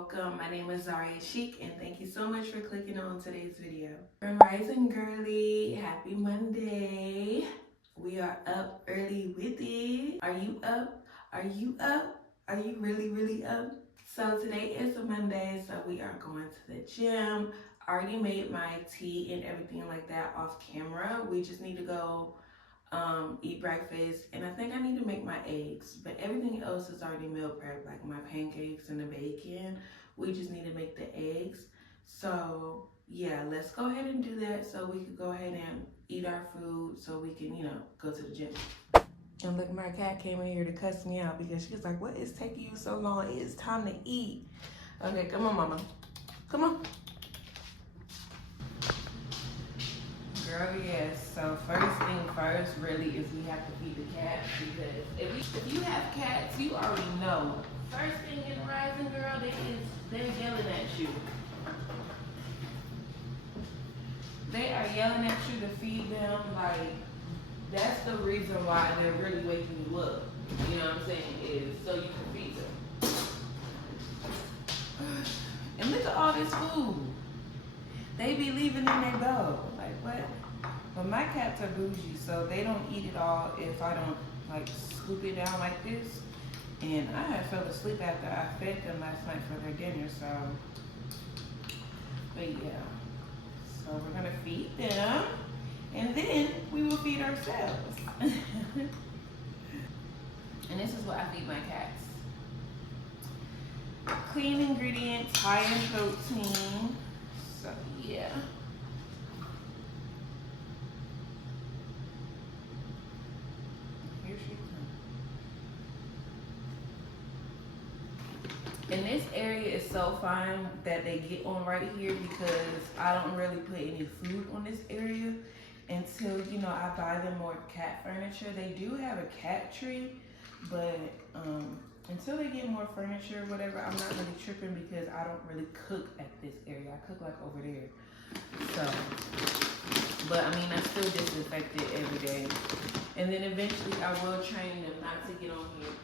welcome. My name is Chic, and thank you so much for clicking on today's video. Grand Rising Girly, happy Monday. We are up early with it. Are you up? Are you up? Are you really up? So today is a Monday, so we are going to the gym. I already made my tea and everything like that off camera. We just need to go eat breakfast, and I think I need to make my eggs, but everything else is already meal prep, like my pancakes and the bacon. We just need to make the eggs. So yeah, let's go ahead and do that so we can go ahead and eat our food so we can, go to the gym. And look, my cat came in here to cuss me out because she was like, what is taking you so long? It's time to eat. Okay, come on, mama. Come on. Girl, yes. So first thing first, really, is we have to feed the cats, because if you have cats, you already know. First thing in the rising, girl, they're yelling at you. They are yelling at you to feed them. Like, that's the reason why they're really waking you up. You know what I'm saying? Is so you can feed them. And look at all this food. They be leaving and they go. Like, what? But my cats are bougie, so they don't eat it all if I don't, like, scoop it down like this. And I had fell asleep after I fed them last night for their dinner, so. But yeah. So we're gonna feed them, and then we will feed ourselves. And this is what I feed my cats. Clean ingredients, high in protein. So yeah. Here she comes. And this area is so fine that they get on right here, because I don't really put any food on this area until, I buy them more cat furniture. They do have a cat tree, but until they get more furniture or whatever, I'm not really tripping, because I don't really cook at this area. I cook like over there. So, but I mean, I still disinfect it every day. And then eventually I will train them not to get on here.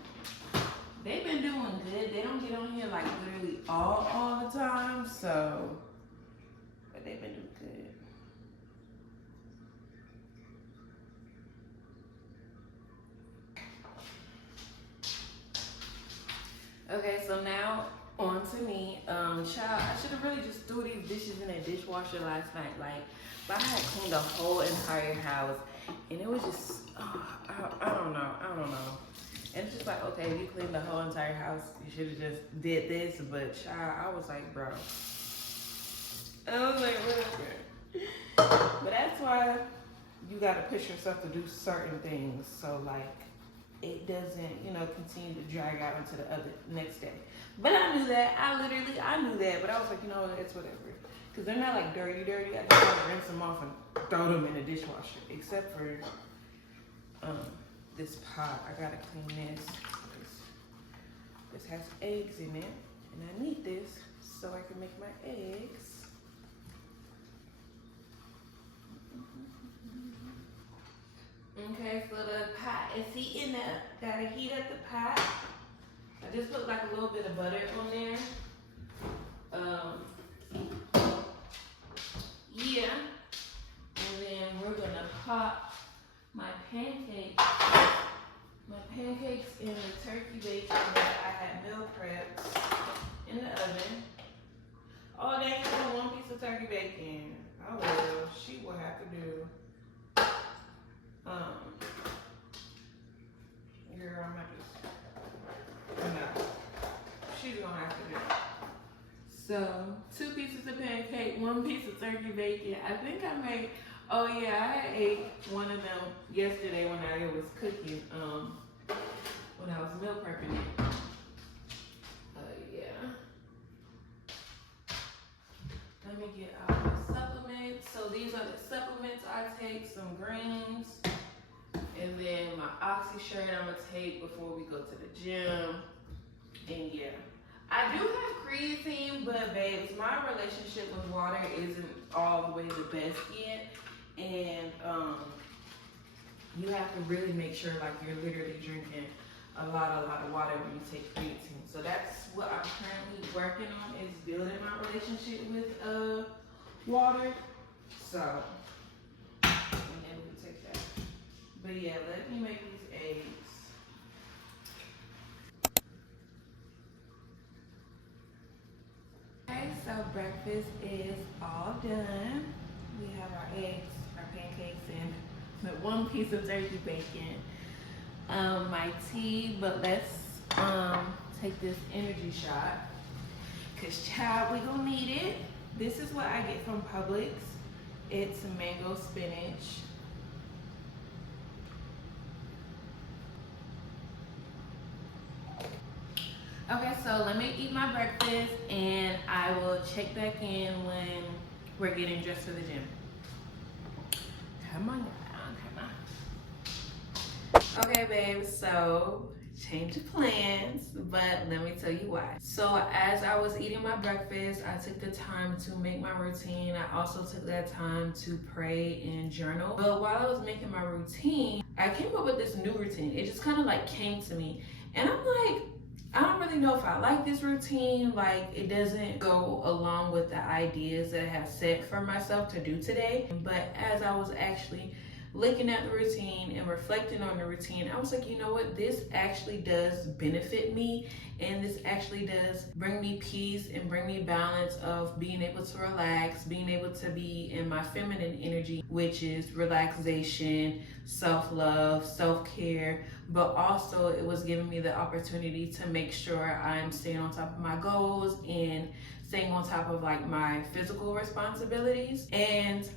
They've been doing good. They don't get on here like literally all the time. So, but they've been doing good. Okay, so now on to me. Child, I should have really just threw these dishes in a dishwasher last night. Like, but I had cleaned the whole entire house, and it was just, I don't know. And it's just like, okay, if you cleaned the whole entire house, you should have just did this. But child, I was like, bro. I was like, whatever. But that's why you gotta push yourself to do certain things, so like it doesn't, continue to drag out into the next day. But I knew that. I knew that. But I was like, it's whatever. Because they're not like dirty. I just want to rinse them off and throw them in the dishwasher. Except for this pot. I gotta clean this. This has eggs in it. And I need this so I can make my eggs. Okay, so the pot is heating up. Gotta heat up the pot. I just put like a little bit of butter on there. Yeah. And then we're gonna pop my pancakes. My pancakes in the turkey bacon that I had meal prepped in the oven. Oh, they ain't got one piece of turkey bacon. Oh well, she will have to do. Girl, I'm not just, no. She's gonna have to do it. So, 2 pieces of pancake, 1 piece of turkey bacon. I think I made, I ate one of them yesterday when I was cooking, when I was meal prepping it. Yeah. Let me get out my supplements. So these are the supplements I take, some greens. And then my oxy shirt I'm gonna take before we go to the gym. And yeah, I do have creatine, but babes, my relationship with water isn't all the way the best yet. And you have to really make sure like you're literally drinking a lot of water when you take creatine. So that's what I'm currently working on, is building my relationship with water. So and then we take that. But yeah, let me make these eggs. Okay, so breakfast is all done. We have our eggs, our pancakes, and one piece of turkey bacon. My tea, but let's take this energy shot, cause child, we gonna need it. This is what I get from Publix. It's mango spinach. Okay, so let me eat my breakfast and I will check back in when we're getting dressed for the gym. Come on, come on. Okay, babe, so change of plans, but let me tell you why. So as I was eating my breakfast, I took the time to make my routine. I also took that time to pray and journal. But while I was making my routine, I came up with this new routine. It just kind of like came to me. And I'm like, I don't really know if I like this routine. Like, it doesn't go along with the ideas that I have set for myself to do today. But as I was actually looking at the routine and reflecting on the routine, I was like, you know what, this actually does benefit me, and this actually does bring me peace and bring me balance of being able to relax, being able to be in my feminine energy, which is relaxation, self-love, self-care, but also it was giving me the opportunity to make sure I'm staying on top of my goals and staying on top of like my physical responsibilities. And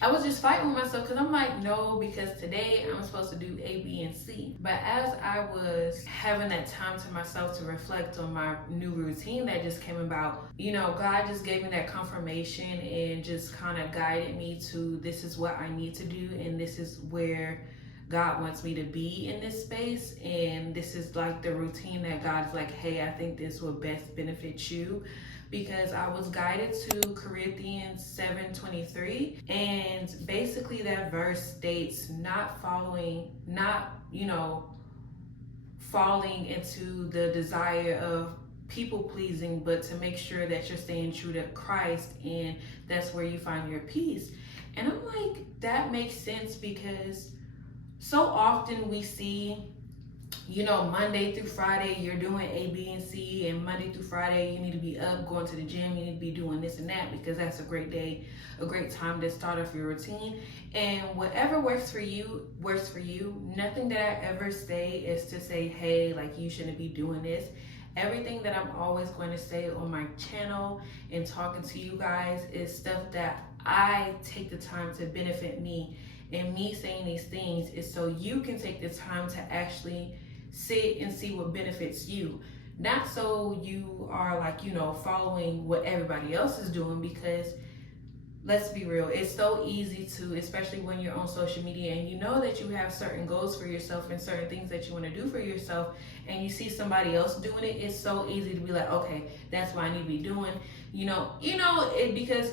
I was just fighting with myself because I'm like, no, because today I'm supposed to do A, B, and C. But as I was having that time to myself to reflect on my new routine that just came about, you know, God just gave me that confirmation and just kind of guided me to, this is what I need to do, and this is where God wants me to be in this space. And this is like the routine that God's like, hey, I think this will best benefit you. Because I was guided to Corinthians 7:23, and basically that verse states not falling into the desire of people pleasing, but to make sure that you're staying true to Christ, and that's where you find your peace. And I'm like, that makes sense, because so often we see, you know, Monday through Friday, you're doing A, B, and C, and Monday through Friday, you need to be up, going to the gym, you need to be doing this and that, because that's a great day, a great time to start off your routine. And whatever works for you, works for you. Nothing that I ever say is to say, hey, like, you shouldn't be doing this. Everything that I'm always going to say on my channel and talking to you guys is stuff that I take the time to benefit me. And me saying these things is so you can take the time to actually sit and see what benefits you, not so you are like, you know, following what everybody else is doing. Because let's be real, it's so easy to, especially when you're on social media and you know that you have certain goals for yourself and certain things that you want to do for yourself, and you see somebody else doing it, it's so easy to be like, okay, that's what I need to be doing, it, because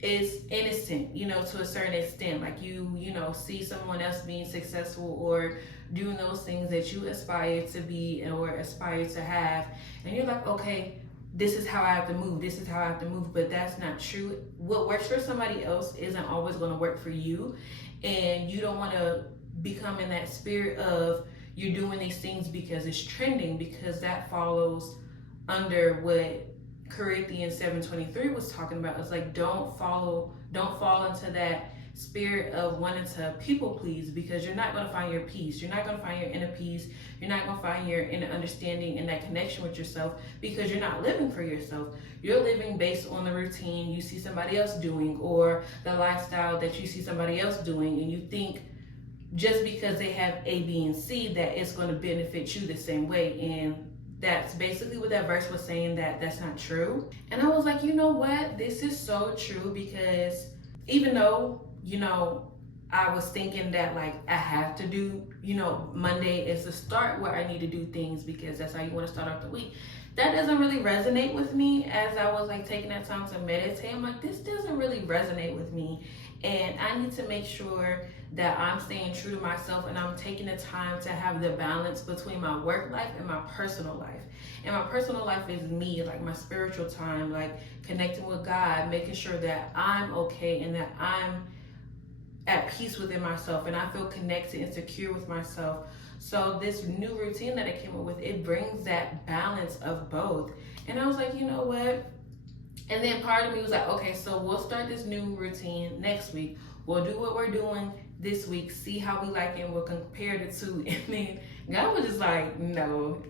it's innocent, to a certain extent. Like you see someone else being successful or doing those things that you aspire to be or aspire to have, and you're like, okay, this is how I have to move, this is how I have to move. But that's not true. What works for somebody else isn't always going to work for you, and you don't want to become in that spirit of you're doing these things because it's trending, because that follows under what Corinthians 7:23 was talking about. It's like, don't fall into that spirit of wanting to people please, because you're not going to find your peace. You're not going to find your inner peace. You're not going to find your inner understanding and that connection with yourself, because you're not living for yourself. You're living based on the routine you see somebody else doing, or the lifestyle that you see somebody else doing, and you think just because they have A, B, and C that it's going to benefit you the same way. And that's basically what that verse was saying, that's not true. And I was like, you know what? This is so true, because even though, I was thinking that like I have to do, Monday is the start where I need to do things because that's how you want to start off the week. that doesn't really resonate with me. As I was like taking that time to meditate, I'm like, this doesn't really resonate with me. And I need to make sure that I'm staying true to myself and I'm taking the time to have the balance between my work life and my personal life. And my personal life is me, like my spiritual time, like connecting with God, making sure that I'm okay and that I'm at peace within myself and I feel connected and secure with myself. So this new routine that I came up with, it brings that balance of both. And I was like, you know what? And then part of me was like, okay, so we'll start this new routine next week. We'll do what we're doing this week, see how we like it, and we'll compare the two. And then God was just like, no,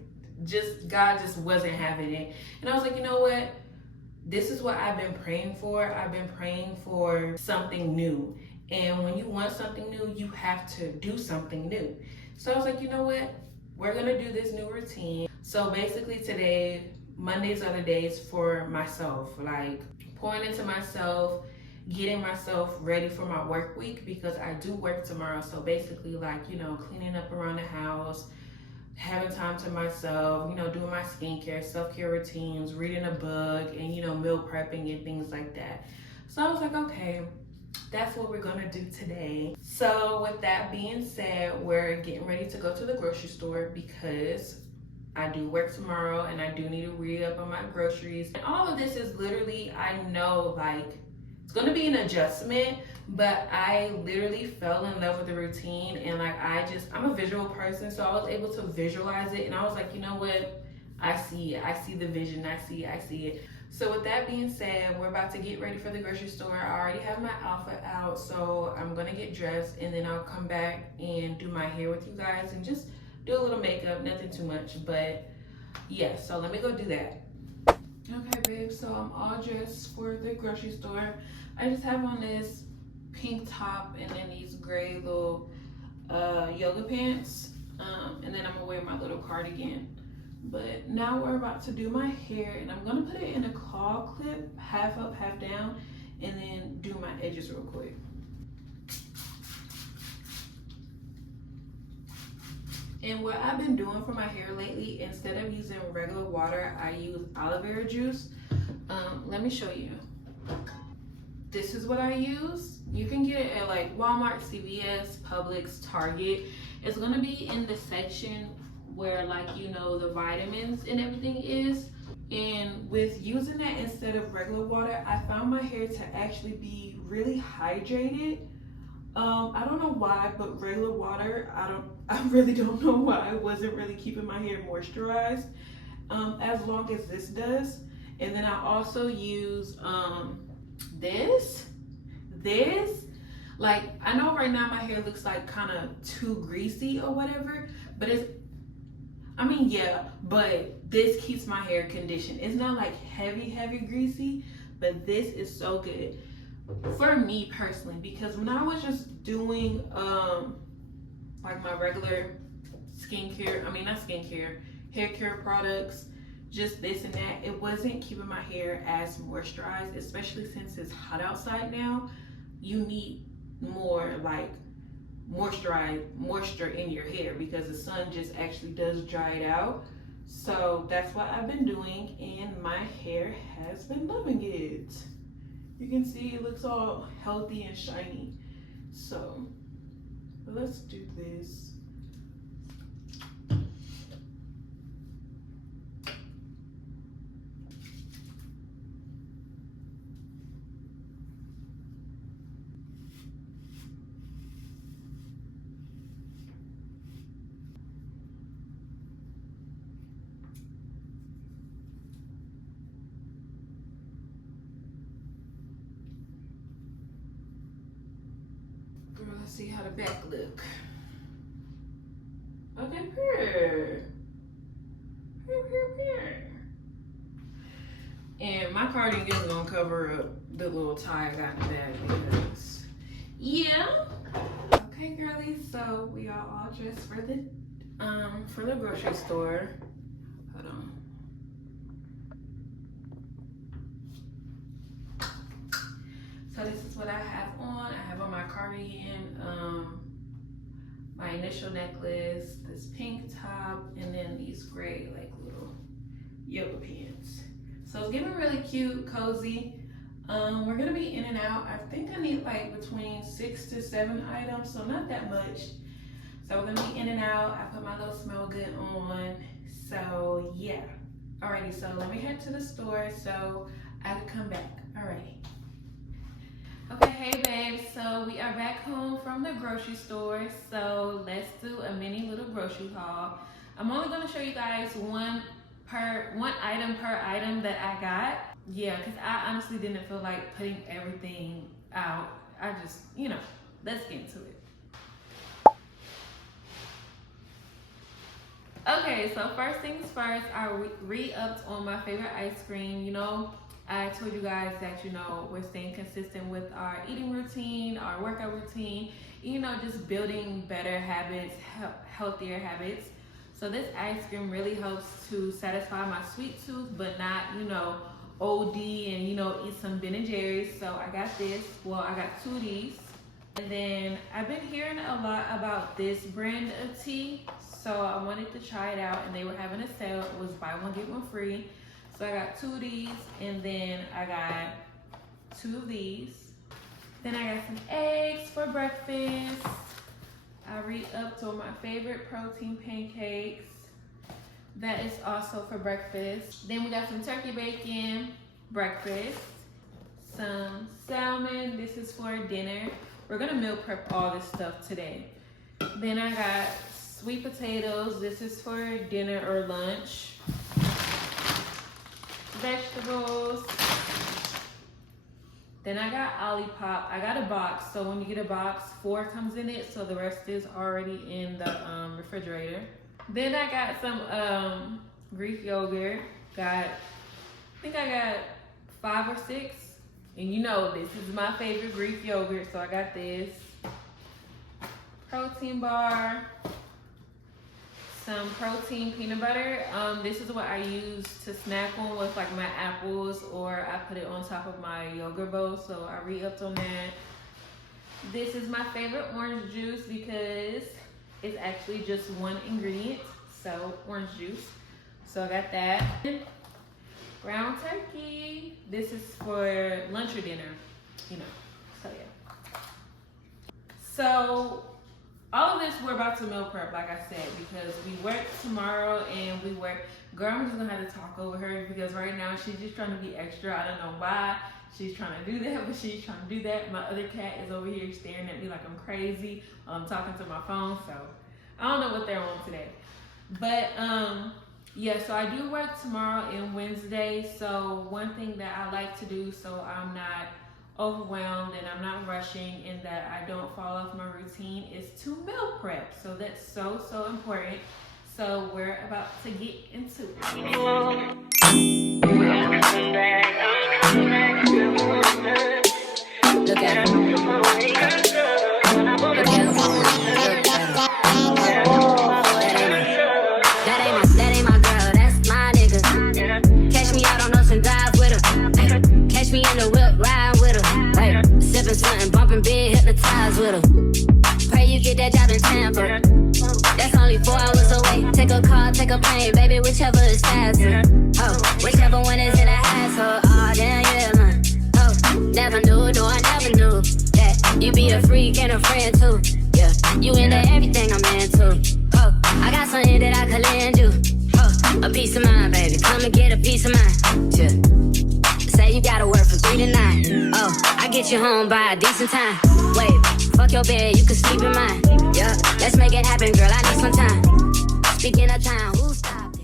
God just wasn't having it. And I was like, you know what? This is what I've been praying for. I've been praying for something new. And when you want something new, you have to do something new. So I was like, you know what? We're gonna do this new routine. So basically today, Mondays are the days for myself, like pouring into myself, getting myself ready for my work week because I do work tomorrow. So basically like, cleaning up around the house, having time to myself, doing my skincare, self-care routines, reading a book, and, meal prepping and things like that. So I was like, okay, that's what we're gonna do today. So with that being said, we're getting ready to go to the grocery store because I do work tomorrow and I do need to read up on my groceries. And all of this is literally, I know like it's gonna be an adjustment, but I literally fell in love with the routine and like I'm a visual person, so I was able to visualize it and I was like, you know what? I see it. I see the vision. I see it. So with that being said, we're about to get ready for the grocery store. I already have my outfit out, so I'm gonna get dressed and then I'll come back and do my hair with you guys and just do a little makeup, nothing too much, but yeah, so let me go do that. Okay, babe, so I'm all dressed for the grocery store. I just have on this pink top and then these gray little yoga pants, and then I'm gonna wear my little cardigan. But now we're about to do my hair and I'm gonna put it in a claw clip, half up, half down, and then do my edges real quick. And what I've been doing for my hair lately, instead of using regular water, I use aloe vera juice. Let me show you. This is what I use. You can get it at like Walmart, CVS, Publix, Target. It's gonna be in the section where like, the vitamins and everything is. And with using that instead of regular water, I found my hair to actually be really hydrated. I don't know why, but regular water, I really don't know why it wasn't really keeping my hair moisturized as long as this does. And then I also use this. Like, I know right now my hair looks like kind of too greasy or whatever, but but this keeps my hair conditioned. It's not like heavy greasy, but this is so good for me personally, because when I was just doing like my regular hair care products, just this and that, it wasn't keeping my hair as moisturized, especially since it's hot outside now. You need more like moisture in your hair because the sun just actually does dry it out. So that's what I've been doing and my hair has been loving it. You can see it looks all healthy and shiny. So let's do this. Girl, let's see how the back look. Okay, purr. And my cardigan is gonna cover up the little tie I got in the back because, yeah. Okay, girlies, so we are all dressed for the grocery store. Hold on. So this is what I have on. I have on my cardigan, my initial necklace, this pink top, and then these gray like little yoga pants. So it's getting really cute, cozy. We're gonna be in and out. I think I need like between 6 to 7 items, so not that much. So we're gonna be in and out. I put my little smell good on. So yeah. Alrighty, so let me head to the store so I can come back. Alrighty. Okay, hey babes, so we are back home from the grocery store. So let's do a mini little grocery haul. I'm only gonna show you guys one item per item that I got. Yeah, because I honestly didn't feel like putting everything out. I just, let's get into it. Okay, so first things first, I re-upped on my favorite ice cream. I told you guys that, we're staying consistent with our eating routine, our workout routine, just building better habits, healthier habits. So this ice cream really helps to satisfy my sweet tooth, but not, OD and, eat some Ben and Jerry's. So I got this. Well, I got 2 of these. And then I've been hearing a lot about this brand of tea. So I wanted to try it out, and they were having a sale. It was buy one, get one free. So I got 2 of these, and then I got 2 of these. Then I got some eggs for breakfast. I re-upped on my favorite protein pancakes. That is also for breakfast. Then we got some turkey bacon, breakfast. Some salmon, this is for dinner. We're gonna meal prep all this stuff today. Then I got sweet potatoes, this is for dinner or lunch. Vegetables. Then I got Olipop. I got a box, so when you get a box, 4 comes in it, so the rest is already in the refrigerator. Then I got some Greek yogurt. I think I got 5 or 6. And this is my favorite Greek yogurt, so I got this. Protein bar. Some protein peanut butter. This is what I use to snack on with like my apples, or I put it on top of my yogurt bowl, so I re-upped on that. This is my favorite orange juice because it's actually just 1 ingredient, so orange juice. So I got that. Ground turkey. This is for lunch or dinner, so yeah. So all of this we're about to meal prep, like I said, because we work tomorrow and we work. Girl, I'm just gonna have to talk over her because right now she's just trying to be extra. I don't know why she's trying to do that, but she's trying to do that. My other cat is over here staring at me like I'm crazy while I'm talking to my phone, so I don't know what they're on today. But yeah, so I do work tomorrow and Wednesday. So one thing that I like to do so I'm not overwhelmed and I'm not rushing and that I don't fall off my routine is to meal prep. So that's so important. So we're about to get into it. Look at that ain't my girl, that's my nigga. Catch me out on Ocean Drive with her. Catch me in the whip, riding with her. Hey, sipping something, bumping big, hypnotized with her. Pray you get that job in Tampa. That's only 4 hours away. Take a car, take a plane, baby, whichever is faster. Oh, whichever one is in the hassle. Oh, damn, yeah, man. Oh, never knew, no, I never knew that you be a freak and a friend too. Yeah, you into everything I'm into. Oh, I got something that I could lend you. Oh, a piece of mind, baby. Come and get a piece of mind. Yeah. Say you gotta work from 3 to 9. Oh, I get you home by a decent time. Wait, fuck your bed, you can sleep in mine. Yeah, let's make it happen, girl. I need some time. Speaking of time, who stopped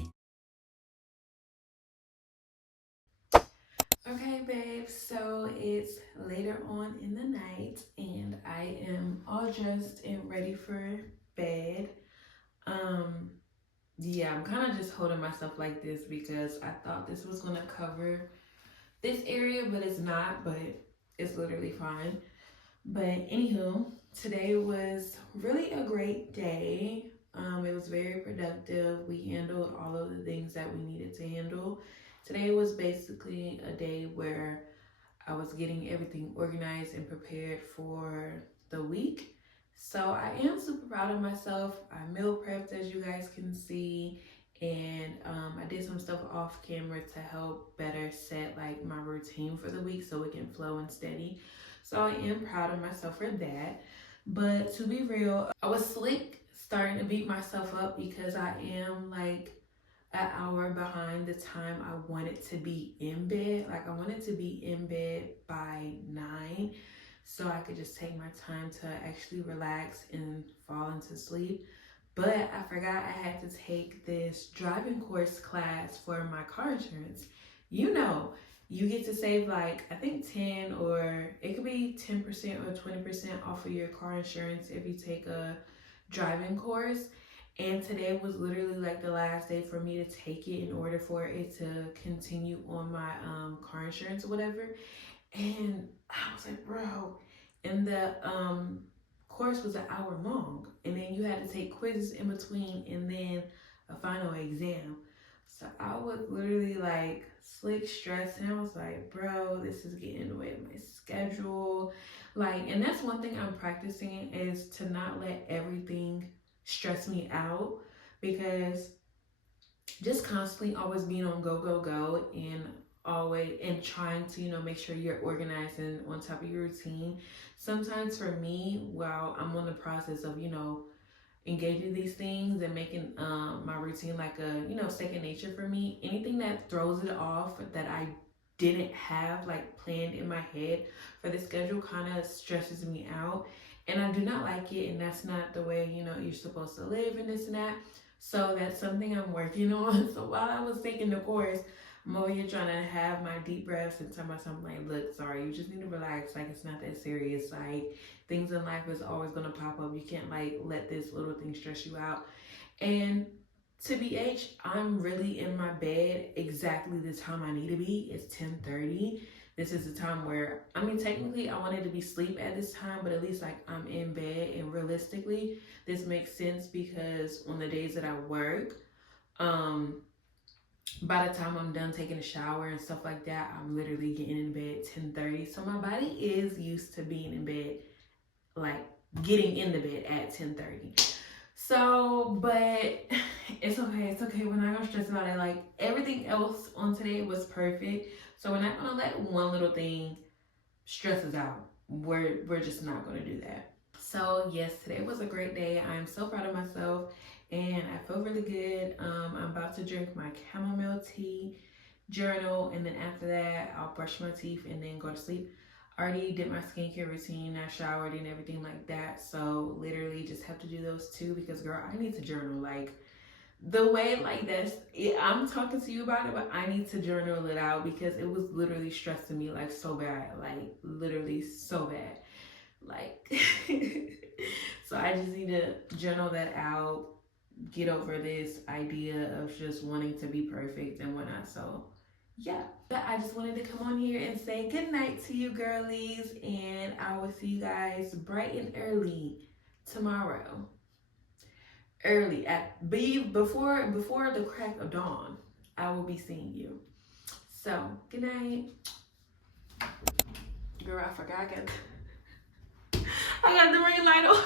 it? Okay, babe. So it's later on in the night, and I am all dressed and ready for bed. Yeah, I'm kind of just holding myself like this because I thought this was gonna cover this area, but it's not, but it's literally fine. But anywho, today was really a great day. It was very productive. We handled all of the things that we needed to handle. Today was basically a day where I was getting everything organized and prepared for the week. So I am super proud of myself. I meal prepped, as you guys can see, and I did some stuff off camera to help better set like my routine for the week so it can flow and steady. So I am proud of myself for that. But to be real, I was slick starting to beat myself up because I am like an hour behind the time I wanted to be in bed. Like I wanted to be in bed by 9 so I could just take my time to actually relax and fall into sleep. But I forgot I had to take this driving course class for my car insurance. You know, you get to save like, I think 10 or it could be 10% or 20% off of your car insurance if you take a driving course. And today was literally like the last day for me to take it in order for it to continue on my car insurance or whatever. And I was like, bro, and the course was an hour long, and then you had to take quizzes in between, and then a final exam. So I was literally like slick stressed, and I was like, bro, this is getting in the way of my schedule. Like, and that's one thing I'm practicing is to not let everything stress me out, because just constantly always being on go go go and always and trying to make sure you're organized and on top of your routine. Sometimes for me, while I'm on the process of engaging these things and making my routine like a second nature for me, anything that throws it off that I didn't have like planned in my head for the schedule kind of stresses me out, and I do not like it, and that's not the way you're supposed to live and this and that. So that's something I'm working on. So while I was taking the course, I'm over here trying to have my deep breaths and tell myself like, look, sorry, you just need to relax. Like, it's not that serious. Like, things in life is always gonna pop up. You can't like let this little thing stress you out. And to BH, I'm really in my bed exactly the time I need to be. It's 10:30. This is the time where, I mean, technically I wanted to be asleep at this time, but at least like I'm in bed, and realistically, this makes sense because on the days that I work, by the time I'm done taking a shower and stuff like that, I'm literally getting in bed 10:30. So my body is used to being in bed, like getting in the bed at 10:30. So, but it's okay. It's okay. We're not gonna stress about it. Like, everything else on today was perfect. So we're not gonna let one little thing stress us out. We're just not gonna do that. So yes, today was a great day. I am so proud of myself, and I feel really good. I'm about to drink my chamomile tea, journal, and then after that, I'll brush my teeth and then go to sleep. I already did my skincare routine. I showered and everything like that. So literally just have to do those two because, girl, I need to journal. Like, the way like this, I'm talking to you about it, but I need to journal it out because it was literally stressing me like so bad, like literally so bad. Like, so I just need to journal that out, get over this idea of just wanting to be perfect and whatnot. So yeah, but I just wanted to come on here and say good night to you girlies, and I will see you guys bright and early tomorrow. Early at before the crack of dawn, I will be seeing you. So good night. Girl, I forgot I got the ring light on.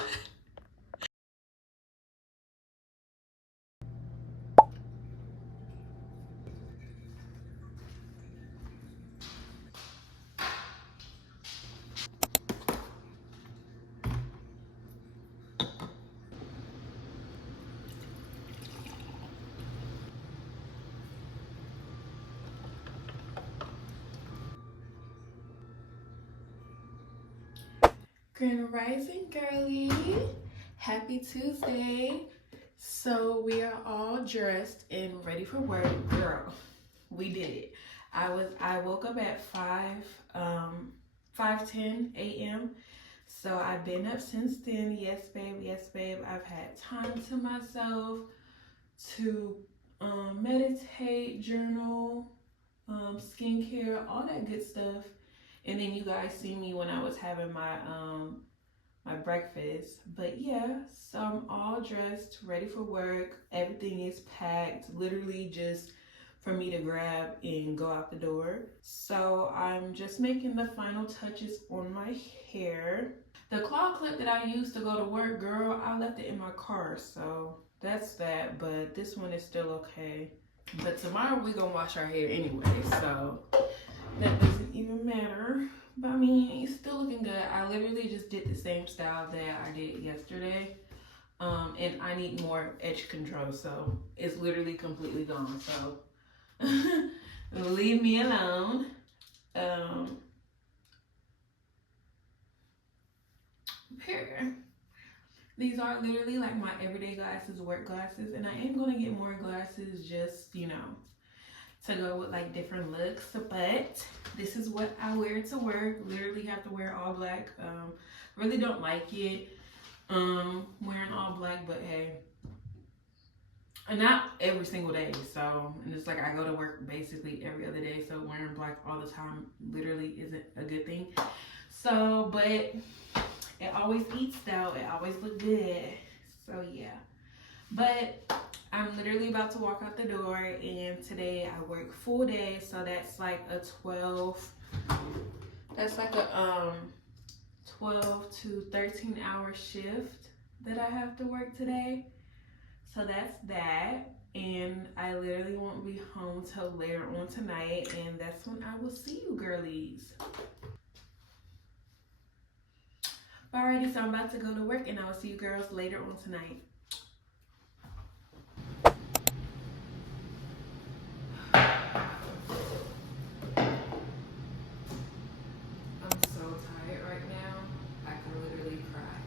Grand Rising girly, happy Tuesday. So we are all dressed and ready for work. Girl, we did it. I woke up at 5:10 a.m. So I've been up since then. Yes babe, I've had time to myself to meditate, journal, skincare, all that good stuff. And then you guys see me when I was having my breakfast. But yeah, so I'm all dressed, ready for work. Everything is packed, literally just for me to grab and go out the door. So I'm just making the final touches on my hair. The claw clip that I used to go to work, girl, I left it in my car. So that's that, but this one is still okay. But tomorrow we gonna wash our hair anyway, so that doesn't even matter. But I mean, it's still looking good. I literally just did the same style that I did yesterday. And I need more edge control, so it's literally completely gone. So leave me alone. Here. These are literally like my everyday glasses, work glasses, and I am gonna get more glasses just, you know, to go with like different looks. But this is what I wear to work. Literally have to wear all black. Really don't like it wearing all black, but hey, and not every single day. So, and it's like I go to work basically every other day, so wearing black all the time literally isn't a good thing. So, but it always eats though. It always look good. So yeah. But I'm literally about to walk out the door, and today I work full day, so that's like a 12 to 13 hour shift that I have to work today. So that's that. And I literally won't be home till later on tonight, and that's when I will see you girlies. Alrighty, so I'm about to go to work, and I will see you girls later on tonight. I'm so tired right now. I can literally cry.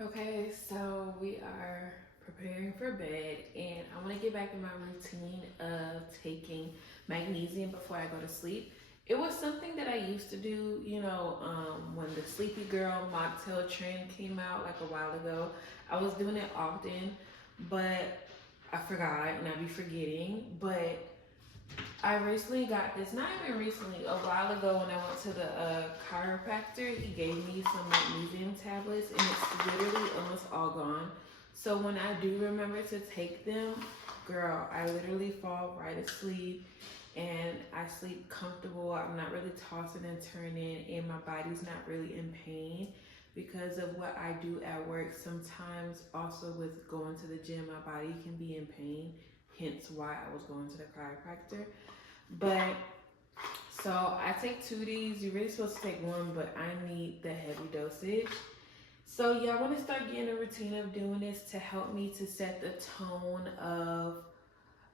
Okay, so we are preparing for bed, and I want to get back in my routine of taking magnesium before I go to sleep. It was something that I used to do, you know, when the Sleepy Girl mocktail trend came out like a while ago. I was doing it often, but I forgot, and I be forgetting. But I recently got this, not even recently, a while ago when I went to the chiropractor. He gave me some magnesium tablets, and it's literally almost all gone. So when I do remember to take them, girl, I literally fall right asleep, and I sleep comfortable. I'm not really tossing and turning, and my body's not really in pain because of what I do at work. Sometimes also with going to the gym, my body can be in pain, hence why I was going to the chiropractor. But so I take 2 of these. You're really supposed to take 1, but I need the heavy dosage. So yeah, I want to start getting a routine of doing this to help me to set the tone of,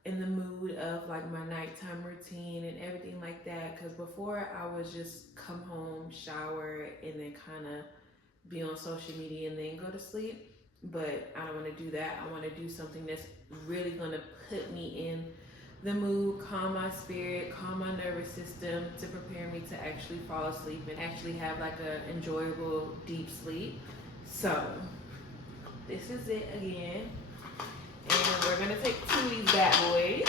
in the mood of like my nighttime routine and everything like that. Because before I was just come home, shower, and then kind of be on social media and then go to sleep. But I don't want to do that. I want to do something that's really going to put me in the mood, calm my spirit, calm my nervous system to prepare me to actually fall asleep and actually have like a enjoyable deep sleep. So this is it again. And we're gonna take 2 of these bad boys.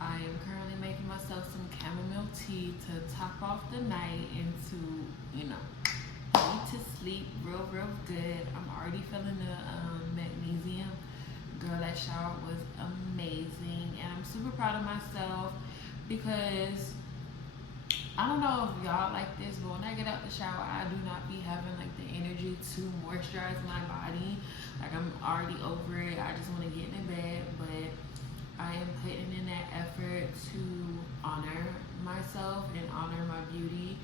I am currently making myself some chamomile tea to top off the night and to, you know, get me to sleep real good. I'm already feeling the magnesium. Girl, that shower was amazing, and I'm super proud of myself because I don't know if y'all like this, but when I get out the shower, I do not be having like the energy to moisturize my body. Like I'm already over it. I just want to get in the bed, but I am putting in that effort to honor myself and honor my beauty.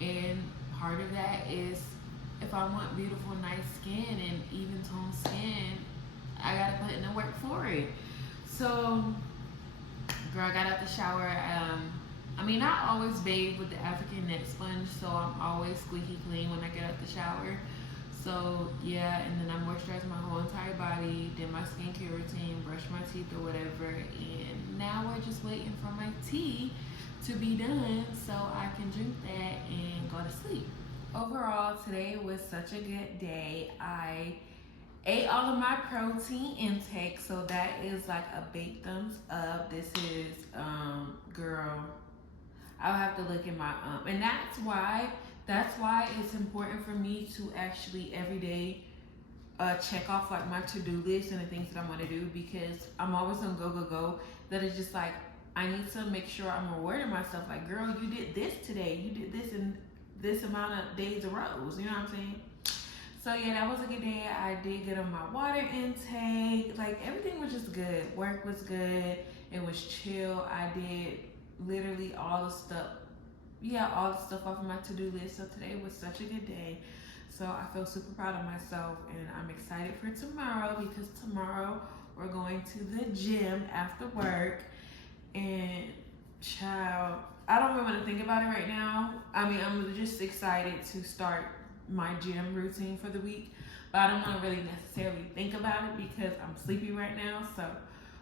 And part of that is if I want beautiful, nice skin and even toned skin, I gotta put in the work for it. So, girl, I got out the shower. I mean, I always bathe with the African net sponge, so I'm always squeaky clean when I get out the shower. So yeah, and then I moisturize my whole entire body, did my skincare routine, brush my teeth or whatever, and now we're just waiting for my tea to be done so I can drink that and go to sleep. Overall, today was such a good day. I ate all of my protein intake, so that is like a big thumbs up. This is girl, I'll have to look at my and that's why it's important for me to actually every day check off like my to-do list and the things that I'm gonna do, because I'm always on go. That is just like I need to make sure I'm rewarding myself. Like, girl, you did this today. You did this in this amount of days of rows. You know what I'm saying? So yeah, that was a good day. I did good on my water intake. Like everything was just good. Work was good. It was chill. I did literally all the stuff. Yeah, all the stuff off of my to-do list. So today was such a good day. So I feel super proud of myself, and I'm excited for tomorrow because tomorrow we're going to the gym after work. And child, I don't really want to think about it right now. I mean, I'm just excited to start my gym routine for the week, but I don't want to really necessarily think about it because I'm sleepy right now. So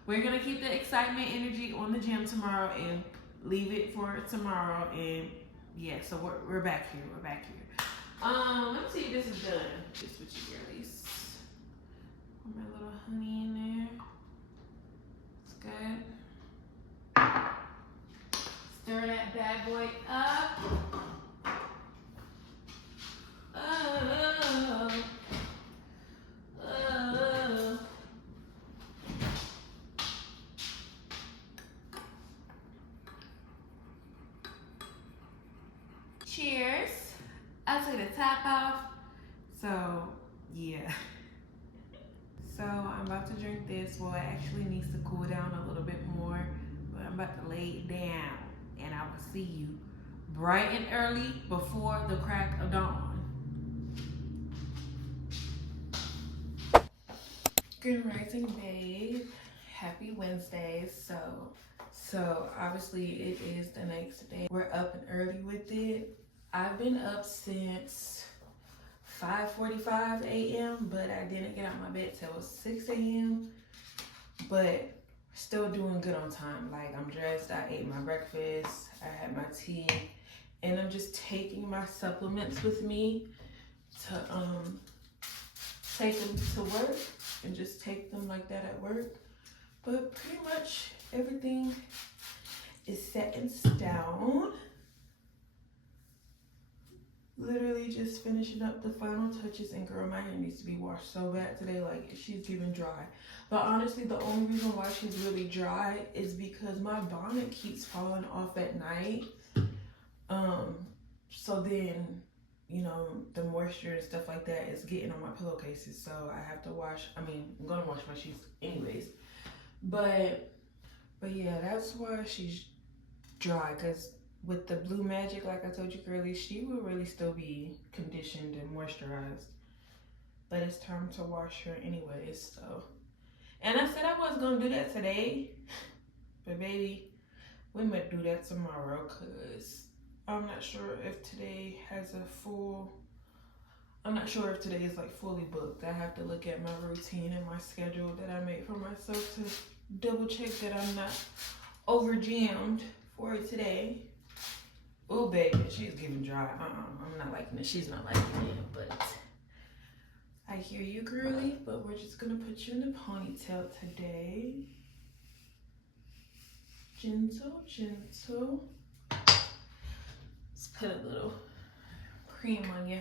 we're gonna keep the excitement energy on the gym tomorrow and leave it for tomorrow. And yeah, so we're back here. We're back here. Let me see if this is done. Just with you girlies. Put my little honey in there. It's good. Stir that bad boy up. Cheers. I took the top off. So, yeah. So, I'm about to drink this. Well, it actually needs to cool down a little bit more, but I'm about to lay it down. And I will see you bright and early before the crack of dawn. Good rising, babe. Happy Wednesday. So obviously it is the next day. We're up and early with it. I've been up since 5:45 a.m., but I didn't get out of my bed till 6 a.m. But still doing good on time. Like, I'm dressed, I ate my breakfast, I had my tea, and I'm just taking my supplements with me to take them to work and just take them like that at work. But pretty much everything is set in stone. Literally just finishing up the final touches, and girl, my hair needs to be washed so bad today. Like, she's even dry. But honestly, the only reason why she's really dry is because my bonnet keeps falling off at night. So then, you know, the moisture and stuff like that is getting on my pillowcases. So I have to wash. I mean, I'm gonna wash my sheets anyways. But yeah, that's why she's dry, because with the Blue Magic, like I told you earlier, she will really still be conditioned and moisturized. But it's time to wash her anyways, so. And I said I wasn't gonna do that today, but baby, we might do that tomorrow, because I'm not sure if today has a full, I'm not sure if today is like fully booked. I have to look at my routine and my schedule that I made for myself to double check that I'm not over jammed for today. Oh, baby, she's giving dry. I'm not liking it. She's not liking it, but I hear you, girly. But we're just gonna put you in a ponytail today. Gentle, gentle. Let's put a little cream on you.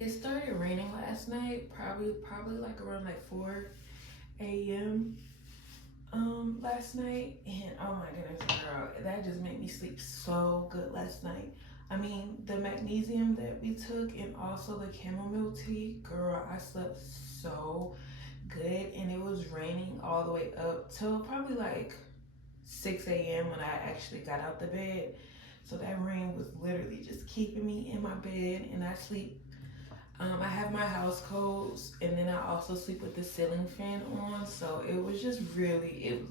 It started raining last night, probably like around like 4 a.m. Last night, and oh my goodness, girl, that just made me sleep so good last night. I mean, the magnesium that we took and also the chamomile tea, girl, I slept so good. And it was raining all the way up till probably like 6 a.m. when I actually got out the bed. So that rain was literally just keeping me in my bed, and I sleep. I have my house codes, and then I also sleep with the ceiling fan on. So it was just really, it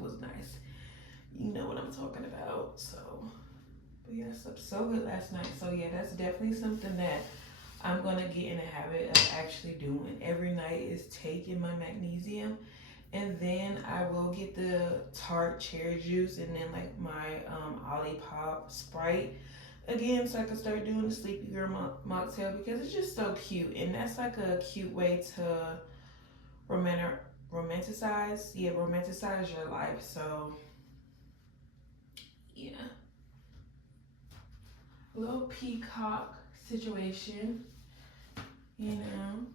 was nice. You know what I'm talking about. So, but yeah, I slept so good last night. So yeah, that's definitely something that I'm gonna get in the habit of actually doing. Every night is taking my magnesium, and then I will get the tart cherry juice, and then like my Olipop Sprite again, so I can start doing the Sleepy Girl mocktail, because it's just so cute, and that's like a cute way to romanticize your life. So yeah, a little peacock situation, you know.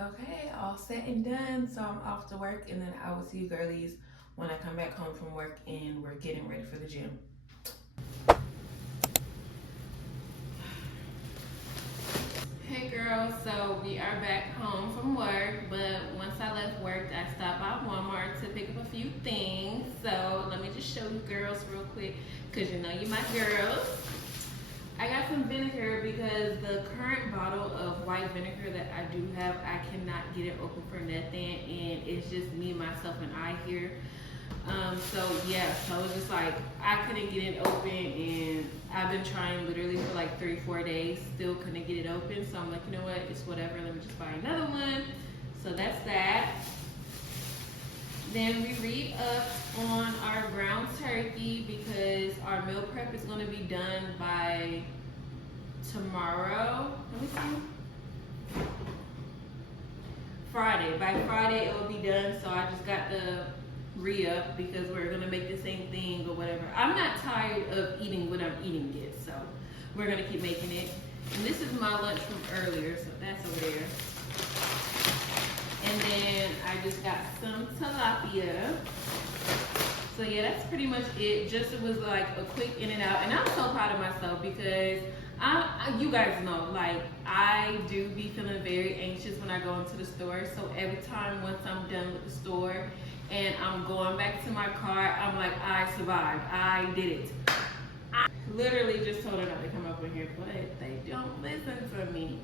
Okay, all set and done. So I'm off to work, and then I will see you girlies when I come back home from work and we're getting ready for the gym. Hey girls, so we are back home from work, but once I left work, I stopped by Walmart to pick up a few things. So let me just show you girls real quick, because you know you my girls. I got some vinegar because the current bottle of white vinegar that I do have, I cannot get it open for nothing, and it's just me, myself, and I here. So yeah, so it's just like I couldn't get it open, and I've been trying literally for like 3-4 days, still couldn't get it open. So I'm like, you know what, it's whatever, let me just buy another one. So that's that. Then we read up on our ground turkey, because our meal prep is going to be done by tomorrow. Let me see. Friday. By Friday it will be done. So I just got the re-up because we're going to make the same thing or whatever. I'm not tired of eating what I'm eating yet, so we're going to keep making it. And this is my lunch from earlier, so that's over there. And then I just got some tilapia. So yeah, that's pretty much it. Just it was like a quick in and out. And I'm so proud of myself, because you guys know, like, I do be feeling very anxious when I go into the store. So every time once I'm done with the store and I'm going back to my car, I'm like, I survived. I did it. I literally just told her not to come up in here, but they don't listen to me.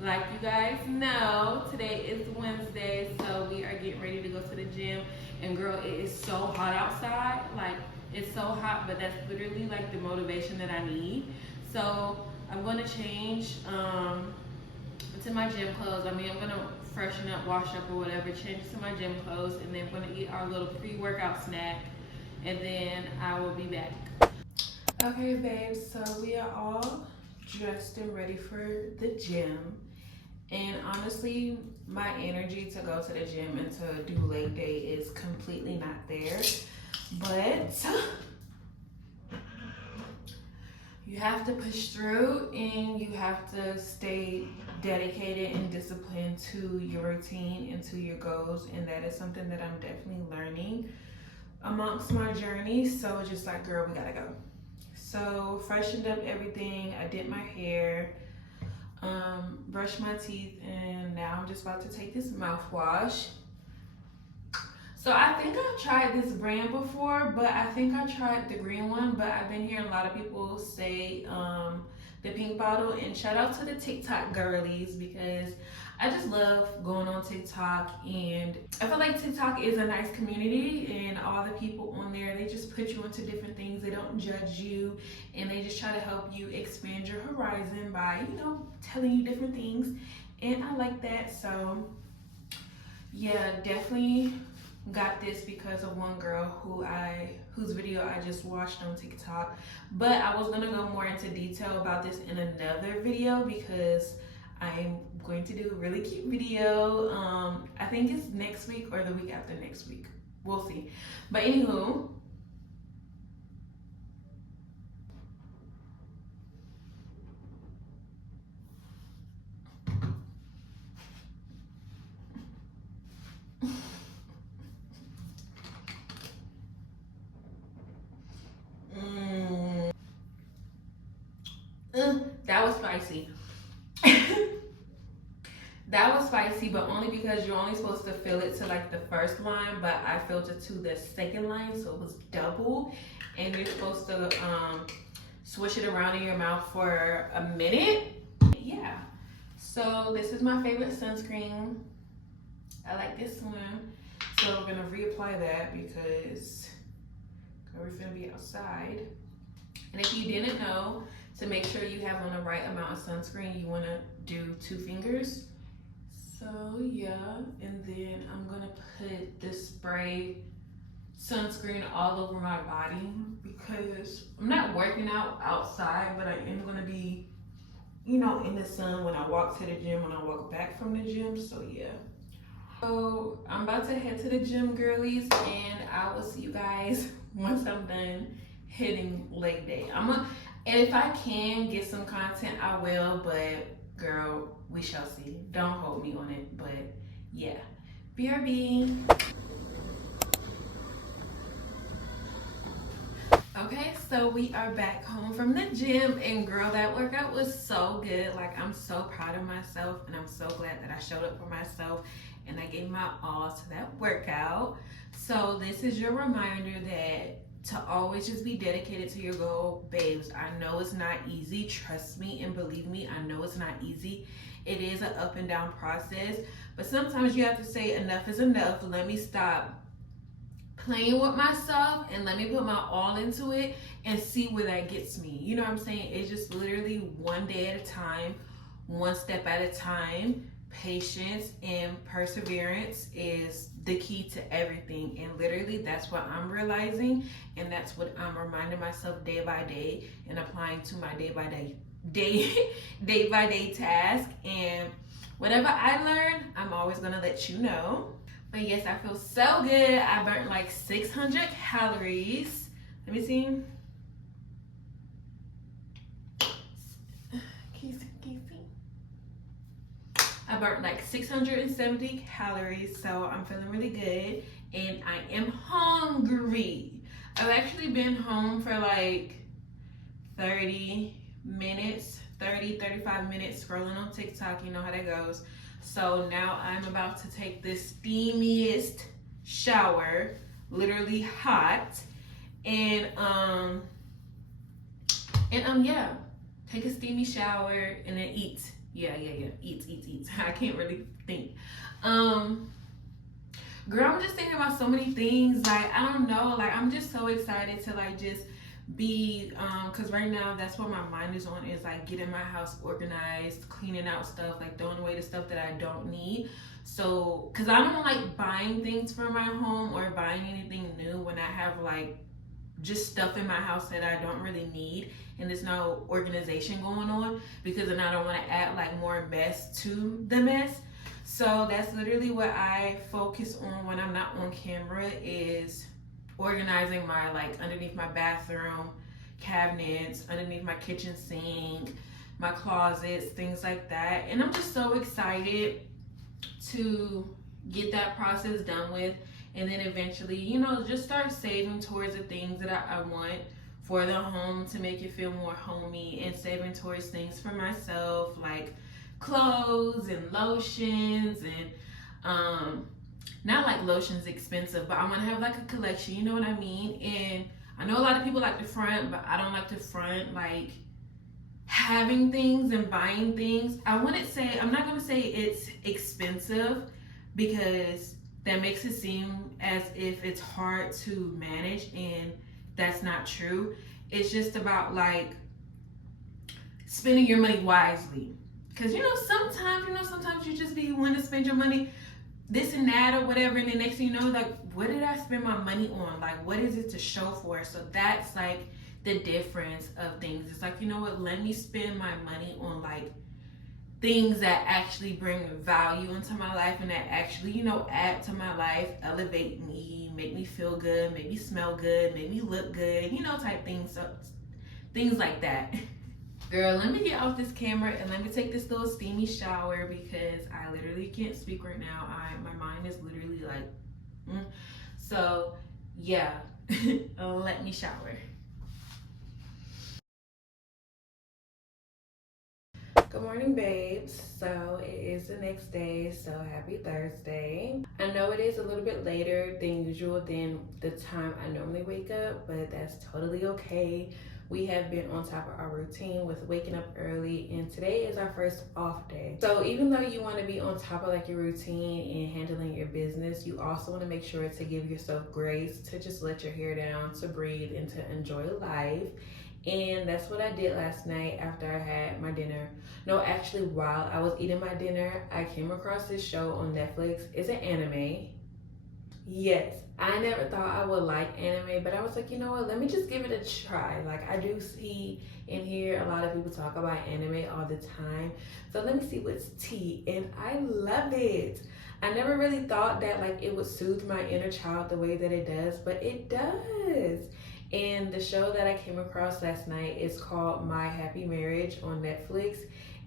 Like you guys know, today is Wednesday, so we are getting ready to go to the gym. And girl, it is so hot outside. Like, it's so hot, but that's literally like the motivation that I need. So I'm gonna change to my gym clothes. I mean, I'm gonna freshen up, wash up or whatever, change to my gym clothes, and then we're gonna eat our little pre-workout snack, and then I will be back. Okay, babes, so we are all dressed and ready for the gym. And honestly, my energy to go to the gym and to do leg day is completely not there. But you have to push through, and you have to stay dedicated and disciplined to your routine and to your goals. And that is something that I'm definitely learning amongst my journey. So it's just like, girl, we gotta go. So freshened up everything. I did my hair, brushed my teeth, and now I'm just about to take this mouthwash. So I think I've tried this brand before, but I think I tried the green one, but I've been hearing a lot of people say the pink bottle. And shout out to the TikTok girlies, because I just love going on TikTok, and I feel like TikTok is a nice community, and all the people on there, they just put you into different things. They don't judge you, and they just try to help you expand your horizon by, you know, telling you different things. And I like that. So yeah, definitely got this because of one girl whose video I just watched on TikTok. But I was gonna go more into detail about this in another video, because I'm going to do a really cute video. I think it's next week or the week after next week. We'll see. But anywho, that was spicy. That was spicy, but only because you're only supposed to fill it to like the first line, but I filled it to the second line, so it was double. And you're supposed to swish it around in your mouth for a minute. Yeah. So this is my favorite sunscreen. I like this one. So we're gonna reapply that because we're gonna be outside. And if you didn't know, to make sure you have on the right amount of sunscreen, you wanna do 2 fingers. So yeah, and then I'm gonna put this spray sunscreen all over my body, because I'm not working out outside, but I am gonna be, you know, in the sun when I walk to the gym, when I walk back from the gym. So yeah. So I'm about to head to the gym, girlies, and I will see you guys once I'm done hitting leg day. And if I can get some content, I will, but girl, we shall see. Don't hold me on it, but yeah. BRB. Okay, so we are back home from the gym, and girl, that workout was so good. Like, I'm so proud of myself, and I'm so glad that I showed up for myself and I gave my all to that workout. So this is your reminder that to always just be dedicated to your goal. Babes, I know it's not easy. Trust me and believe me, I know it's not easy. It is an up and down process, but sometimes you have to say enough is enough. Let me stop playing with myself and let me put my all into it and see where that gets me. You know what I'm saying? It's just literally one day at a time, one step at a time. Patience and perseverance is the key to everything, and literally that's what I'm realizing, and that's what I'm reminding myself day by day and applying to my day by day task. And whatever I learn, I'm always gonna let you know. But yes, I feel so good. I burnt like 600 calories. Let me see. I burnt like 670 calories, so I'm feeling really good, and I am hungry. I've actually been home for like 30 minutes, 35 minutes scrolling on TikTok. You know how that goes. So now I'm about to take this steamiest shower, literally hot, and yeah, take a steamy shower and then eat. Yeah, eat. I can't really think. Girl, I'm just thinking about so many things. Like, I don't know, like, I'm just so excited to like just be, cause right now that's what my mind is on, is like getting my house organized, cleaning out stuff, like throwing away the stuff that I don't need. So, cause I don't like buying things for my home or buying anything new when I have like just stuff in my house that I don't really need, and there's no organization going on, because then I don't want to add like more mess to the mess. So that's literally what I focus on when I'm not on camera, is organizing my, like, underneath my bathroom cabinets, underneath my kitchen sink, my closets, things like that. And I'm just so excited to get that process done with, and then eventually, you know, just start saving towards the things that I want for the home to make it feel more homey, and saving towards things for myself, like clothes and lotions, and not like lotions expensive, but I want to have like a collection, you know what I mean? And I know a lot of people like to front, but I don't like to front. Like, having things and buying things. I'm not gonna say it's expensive, because that makes it seem as if it's hard to manage, and that's not true. It's just about like spending your money wisely. Cause sometimes you just be wanting to spend your money this and that or whatever, and the next thing you know, like, what did I spend my money on? Like, what is it to show for? So that's like the difference of things. It's like, you know what, let me spend my money on like things that actually bring value into my life, and that actually, add to my life, elevate me, make me feel good, make me smell good, make me look good, type things. So things like that. Girl, let me get off this camera and let me take this little steamy shower, because I literally can't speak right now. My mind is literally like, So yeah, let me shower. Good morning, babes. So it is the next day, so happy Thursday. I know it is a little bit later than usual than the time I normally wake up, but that's totally okay. We have been on top of our routine with waking up early, and today is our first off day. So even though you want to be on top of like your routine and handling your business, you also want to make sure to give yourself grace, to just let your hair down, to breathe, and to enjoy life. And that's what I did last night after I had my dinner. No, actually, while I was eating my dinner, I came across this show on Netflix. It's an anime. Yes, I never thought I would like anime, but I was like, you know what, let me just give it a try. Like, I do see and hear a lot of people talk about anime all the time. So let me see what's tea. And I love it. I never really thought that like it would soothe my inner child the way that it does, but it does. And the show that I came across last night is called My Happy Marriage on Netflix.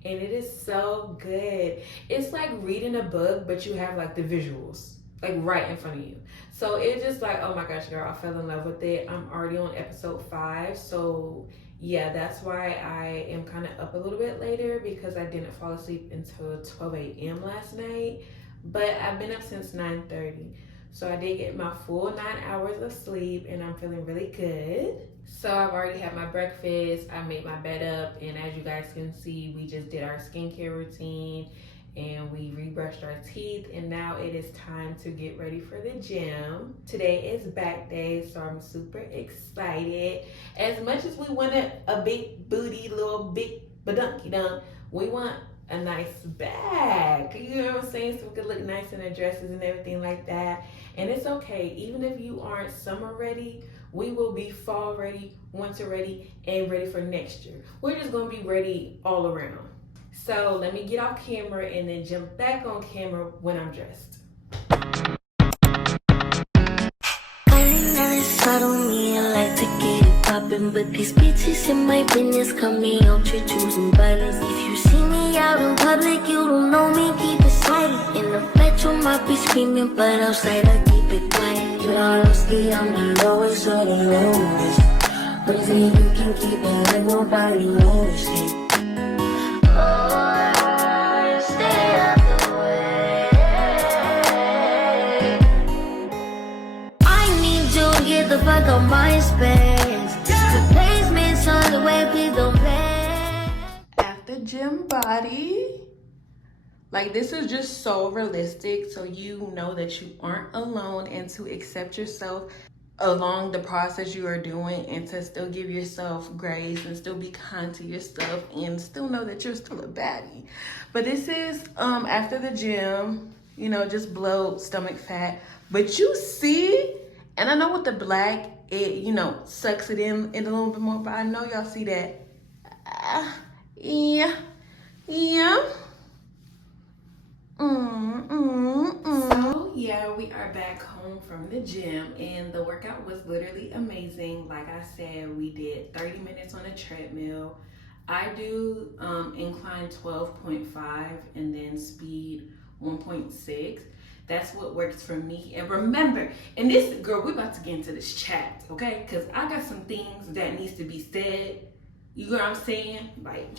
And it is so good. It's like reading a book, but you have like the visuals, like right in front of you. So it's just like, oh my gosh, girl, I fell in love with it. I'm already on episode 5. So yeah, that's why I am kind of up a little bit later, because I didn't fall asleep until 12 a.m. last night. But I've been up since 9:30. So I did get my full 9 hours of sleep, and I'm feeling really good. So I've already had my breakfast. I made my bed up, and as you guys can see, we just did our skincare routine, and we rebrushed our teeth, and now it is time to get ready for the gym. Today is back day, so I'm super excited. As much as we wanted a big booty, little big badunky dunk, we want a nice back, you know what I'm saying, so we could look nice in our dresses and everything like that. And it's okay, even if you aren't summer ready, we will be fall ready, winter ready, and ready for next year. We're just gonna be ready all around. So let me get off camera and then jump back on camera when I'm dressed. I don't need I like to get it poppin', but these bitches in my business come me out to choosing violence. If you see me out in public, you don't know me, keep it silent. In the bedroom, I be screaming, but outside I keep it quiet. You honestly, I'm the lowest of the lowest. But if you can keep it like nobody knows it. The fuck on my space. The basement's on the way, please don't play. After gym body, like, this is just so realistic, so you know that you aren't alone, and to accept yourself along the process you are doing, and to still give yourself grace and still be kind to yourself and still know that you're still a baddie. But this is after the gym, just bloat, stomach fat. But you see, and I know with the black, it, sucks it in a little bit more, but I know y'all see that. Yeah. So yeah, we are back home from the gym, and the workout was literally amazing. Like I said, we did 30 minutes on a treadmill. I do incline 12.5 and then speed 1.6. That's what works for me. And remember, and this, girl, we're about to get into this chat, okay? Because I got some things that needs to be said. You know what I'm saying? Like,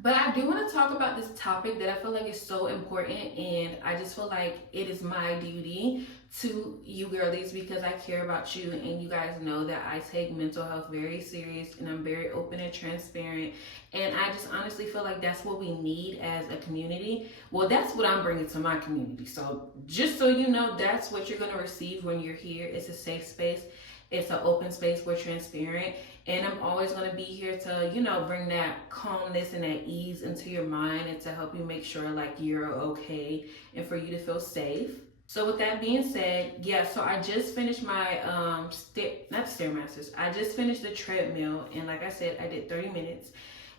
But I do want to talk about this topic that I feel like is so important, and I just feel like it is my duty to you girlies because I care about you, and you guys know that I take mental health very serious and I'm very open and transparent, and I just honestly feel like that's what we need as a community. Well, that's what I'm bringing to my community. So just so you know, that's what you're going to receive when you're here. It's a safe space. It's an open space. We're transparent. And I'm always going to be here to, bring that calmness and that ease into your mind and to help you make sure like you're okay and for you to feel safe. So with that being said, yeah, so I just finished my, not Stairmasters, I just finished the treadmill. And like I said, I did 30 minutes.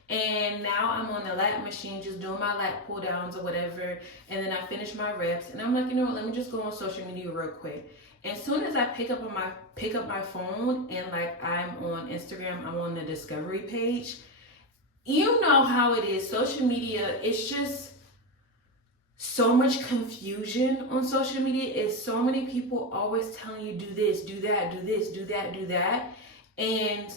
And now I'm on the lat machine, just doing my lat pull downs or whatever. And then I finished my reps. And I'm like, let me just go on social media real quick. And as soon as I pick up my phone and like I'm on Instagram, I'm on the discovery page. You know how it is. Social media, it's just so much confusion on social media. It's so many people always telling you do this, do that, do this, do that, do that. And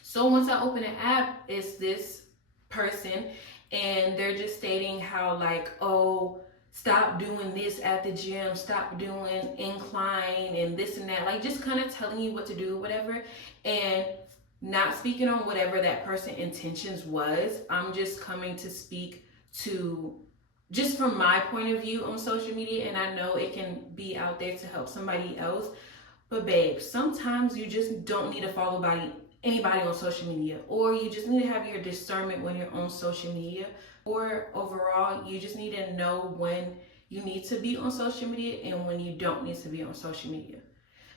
so once I open an app, it's this person and they're just stating how like, oh, stop doing this at the gym, stop doing incline and this and that, like just kind of telling you what to do or whatever, and not speaking on whatever that person's intentions was. I'm just coming to speak to just from my point of view on social media, and I know it can be out there to help somebody else, but babe, sometimes you just don't need to follow anybody on social media, or you just need to have your discernment when you're on social media, or overall you just need to know when you need to be on social media and when you don't need to be on social media.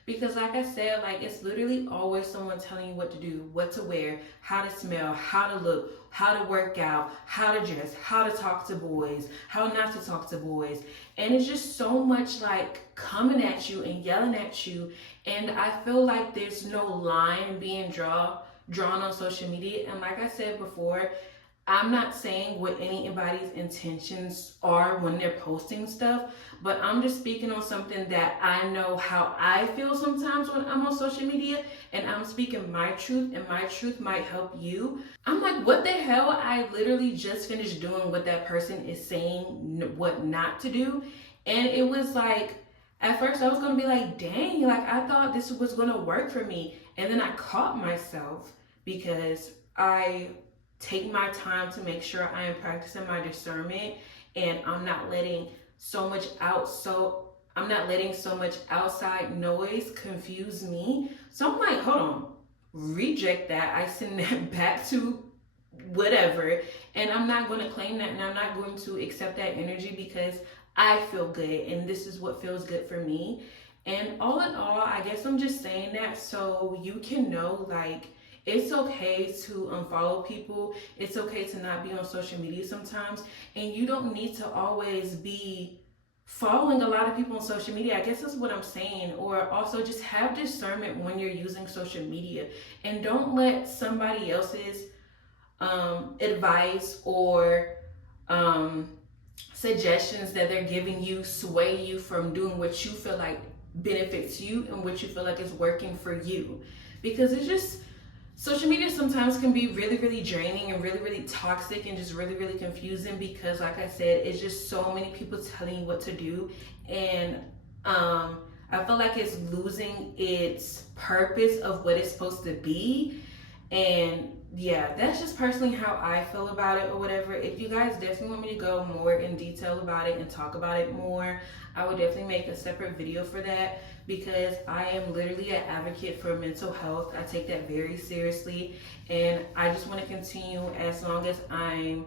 Because like I said, like it's literally always someone telling you what to do, what to wear, how to smell, how to look, how to work out, how to dress, how to talk to boys, how not to talk to boys. And it's just so much like coming at you and yelling at you. And I feel like there's no line being drawn on social media. And like I said before, I'm not saying what anybody's intentions are when they're posting stuff, but I'm just speaking on something that I know how I feel sometimes when I'm on social media, and I'm speaking my truth, and my truth might help you. I'm like, what the hell? I literally just finished doing what that person is saying what not to do. And it was like, at first I was going to be like, dang, like I thought this was going to work for me. And then I caught myself because I take my time to make sure I am practicing my discernment, and I'm not letting so much outside noise confuse me. So I'm like, hold on, reject that. I send that back to whatever, and I'm not going to claim that, and I'm not going to accept that energy because I feel good and this is what feels good for me. And all in all, I guess I'm just saying that so you can know, like, it's okay to unfollow people. It's okay to not be on social media sometimes. And you don't need to always be following a lot of people on social media. I guess that's what I'm saying. Or also just have discernment when you're using social media. And don't let somebody else's advice or suggestions that they're giving you sway you from doing what you feel like benefits you and what you feel like is working for you. Because it's just, social media sometimes can be really, really draining and really, really toxic and just really, really confusing because, like I said, it's just so many people telling you what to do. And I feel like it's losing its purpose of what it's supposed to be. And yeah, that's just personally how I feel about it or whatever. If you guys definitely want me to go more in detail about it and talk about it more, I would definitely make a separate video for that, because I am literally an advocate for mental health. I take that very seriously, and I just want to continue as long as I'm,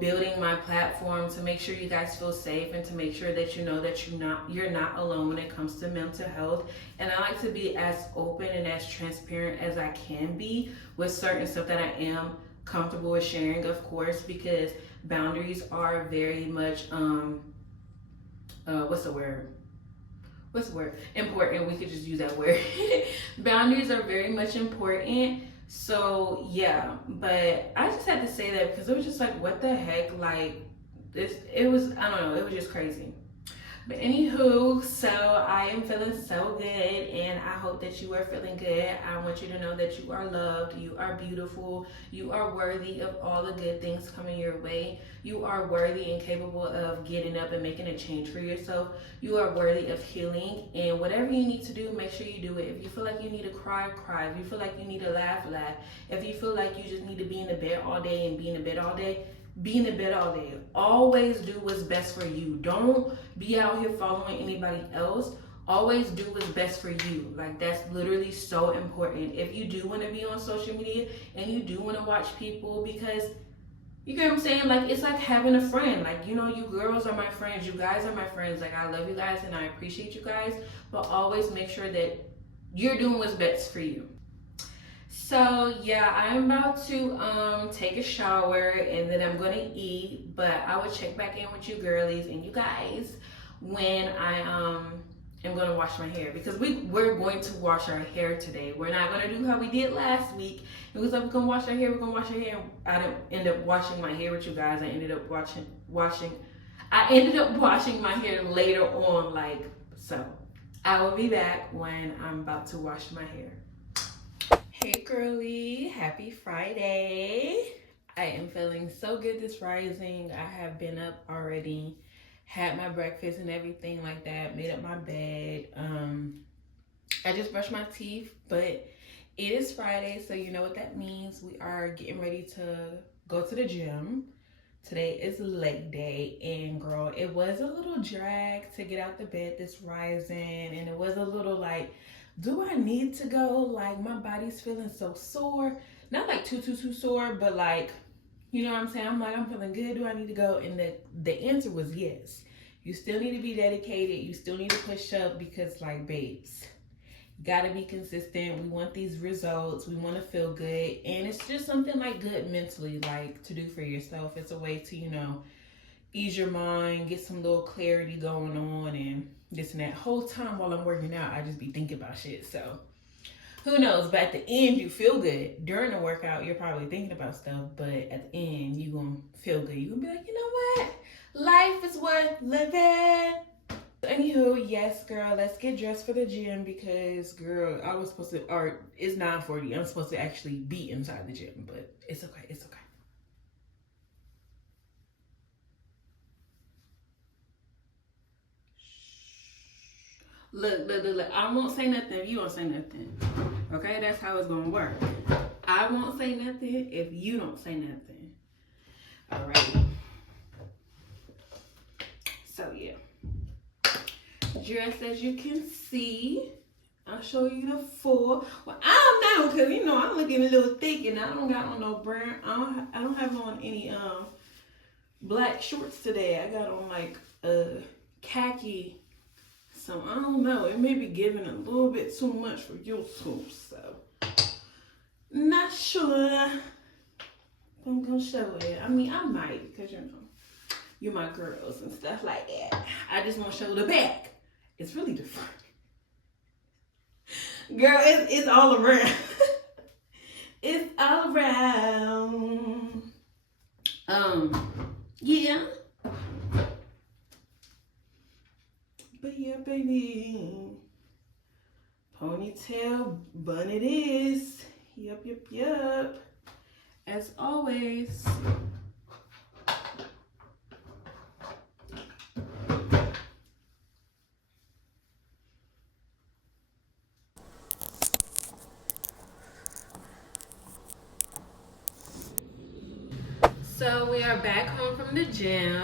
building my platform to make sure you guys feel safe and to make sure that you know that you're not alone when it comes to mental health. And I like to be as open and as transparent as I can be with certain stuff that I am comfortable with sharing, of course, because boundaries are very much important. We could just use that word. Boundaries are very much important. So yeah, but I just had to say that because it was just like, what the heck, like this, it was, I don't know, it was just crazy. But anywho, so I am feeling so good, and I hope that you are feeling good. I want you to know that you are loved, you are beautiful, you are worthy of all the good things coming your way. You are worthy and capable of getting up and making a change for yourself. You are worthy of healing, and whatever you need to do, make sure you do it. If you feel like you need to cry, cry. If you feel like you need to laugh, laugh. If you feel like you just need to be in the bed all day and be in the bed all day, be in the bed all day. Always do what's best for you. Don't be out here following anybody else. Always do what's best for you. Like, that's literally so important. If you do want to be on social media and you do want to watch people, because you get what I'm saying? Like, it's like having a friend. Like, you know, you girls are my friends. You guys are my friends. Like, I love you guys and I appreciate you guys. But always make sure that you're doing what's best for you. So yeah, I'm about to take a shower and then I'm gonna eat, but I will check back in with you girlies and you guys when I am gonna wash my hair, because we're going to wash our hair today. We're not gonna do how we did last week. It was like, we're gonna wash our hair, I didn't end up washing my hair with you guys. I ended up washing my hair later on, like, so I will be back when I'm about to wash my hair. Hey girly, happy Friday. I am feeling so good this rising. I have been up already, had my breakfast and everything like that, made up my bed. I just brushed my teeth, but it is Friday, so you know what that means. We are getting ready to go to the gym. Today is leg day, and girl, it was a little drag to get out the bed this rising, and it was a little like, do I need to go? Like, my body's feeling so sore. Not like too sore, but like, you know what I'm saying? I'm like, I'm feeling good. Do I need to go? And the answer was yes. You still need to be dedicated. You still need to push up, because like, babes, you gotta be consistent. We want these results. We want to feel good. And it's just something like good mentally, like to do for yourself. It's a way to, you know, ease your mind, get some little clarity going on, and this and that. Whole time while I'm working out, I just be thinking about shit. So who knows? But at the end, you feel good. During the workout, you're probably thinking about stuff, but at the end, you gonna feel good. You gonna be like, you know what? Life is worth living. Anywho, yes, girl, let's get dressed for the gym, because girl, I was supposed to, or it's 9:40. I'm supposed to actually be inside the gym, but it's okay. It's okay. Look. I won't say nothing if you don't say nothing. Okay? That's how it's gonna work. I won't say nothing if you don't say nothing. Alright. So yeah. Dress as you can see. I'll show you the full. Well, I don't know, because you know I'm looking a little thick and I don't got on no brown. I don't have on any black shorts today. I got on like khaki. So I don't know, it may be giving a little bit too much for YouTube, so not sure I'm gonna show it. I mean, I might, because you know, you're my girls and stuff like that. I just want to show the back. It's really the front. Girl, it's all around. It's all around. Yeah. But yeah, baby. Ponytail bun it is. Yup. As always. So we are back home from the gym.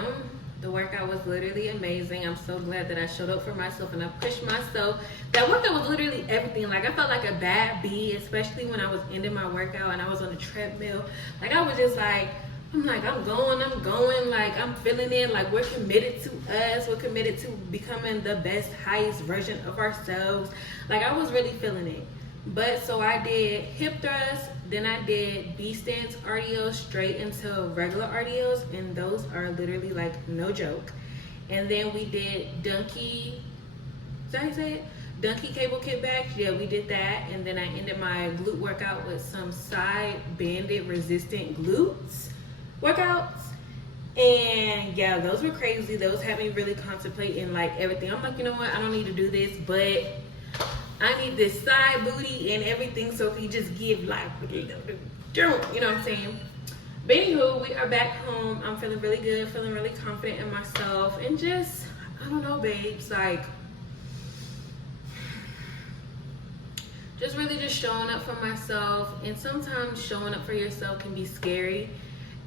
The workout was literally amazing. I'm so glad that I showed up for myself and I pushed myself. That workout was literally everything. Like, I felt like a bad bee, especially when I was ending my workout and I was on the treadmill. Like, I was just like, I'm going. Like, I'm feeling it. Like, we're committed to us. We're committed to becoming the best, highest version of ourselves. Like, I was really feeling it. But so I did hip thrusts, then I did B stance RDLs straight into regular RDLs, and those are literally like no joke. And then we did donkey, is that how you say it? Donkey cable kickbacks, yeah, we did that. And then I ended my glute workout with some side banded resistant glutes workouts. And And yeah, those were crazy. Those had me really contemplating like everything. I'm like, you know what, I don't need to do this, but I need this side booty and everything, so if you just give like, you know what I'm saying? But anywho, we are back home. I'm feeling really good, feeling really confident in myself, and just, I don't know, babes, like, just really just showing up for myself. And sometimes showing up for yourself can be scary,